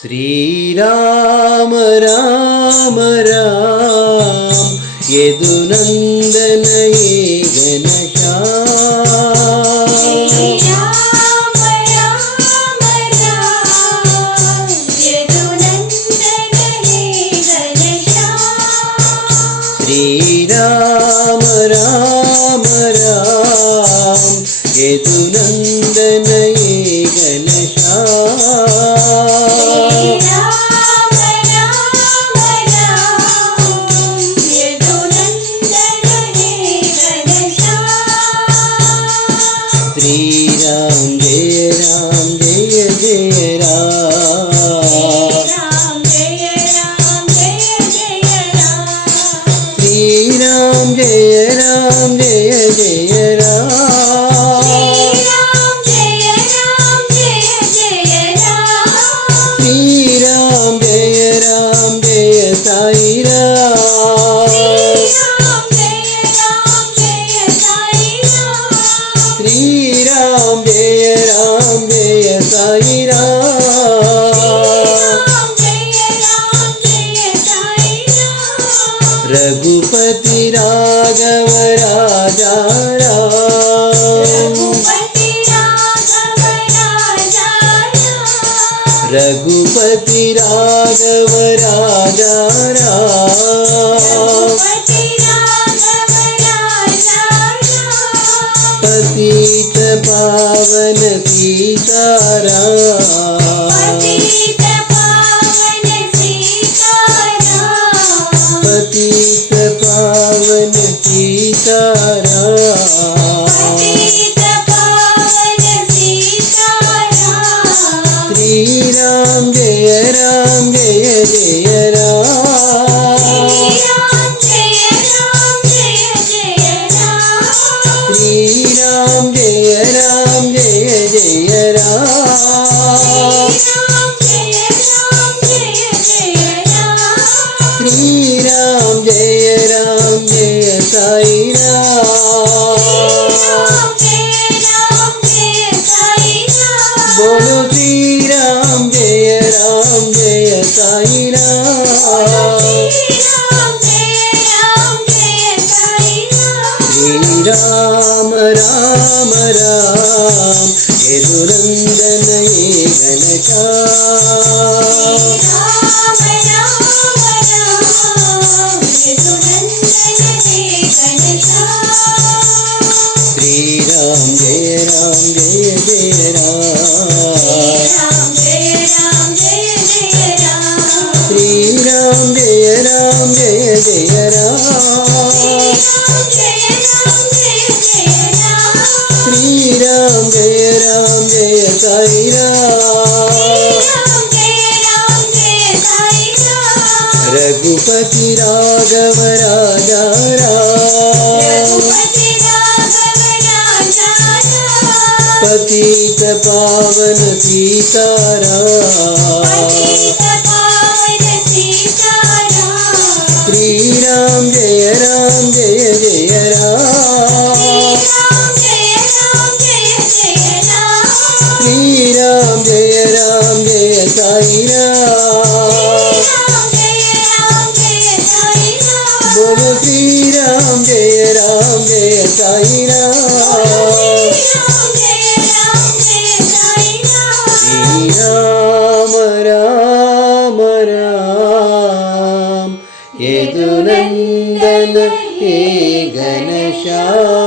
श्रीराम राम राम यदुनंदन ये घनश्याम। श्रीराम राम राम यदुनंदन हे घनश्याम। श्रीराम राम राम यदुनंदन ये घनश्याम। श्रीराम जय राम जय जय राम। श्रीराम जय राम जय जय राम। श्रीराम जय राम जय साई राम। श्रीराम जय राम जय साई राम। रघुपति राघव राजा राम। रघुपति राघव राजा राम। पतित पावन सीताराम। पतित पावन सीताराम। श्रीराम जय राम जय जय राम। श्रीराम जय राम जय जय राम। श्रीराम जय राम जय साई राम। बोलो श्रीराम जय राम जय साई राम। श्रीराम राम राम यदुनंदन ये घनश्याम। श्रीराम जय राम जय जय राम। श्रीराम जय राम जय जय राम। श्रीराम जय राम जय साई राम। रघुपति राघव राजा राम। पतित पावन सीताराम। श्रीराम जय राम जय जय राम। श्रीराम जय राम जय साई राम। बोलो श्रीराम जय राम जय साई राम। श्रीराम राम राम यदुनंदन हे घनश्याम।